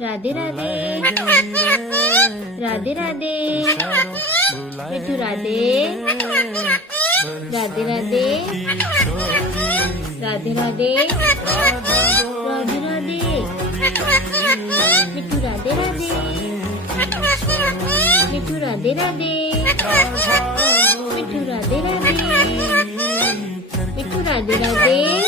Radhe Radhe Radhe Radhe Mithu Radhe Radhe Radhe Radhe Radhe Radhe Radhe Mithu Radhe Radhe Mithu Radhe Radhe Mithu Radhe Radhe Mithu Radhe Radhe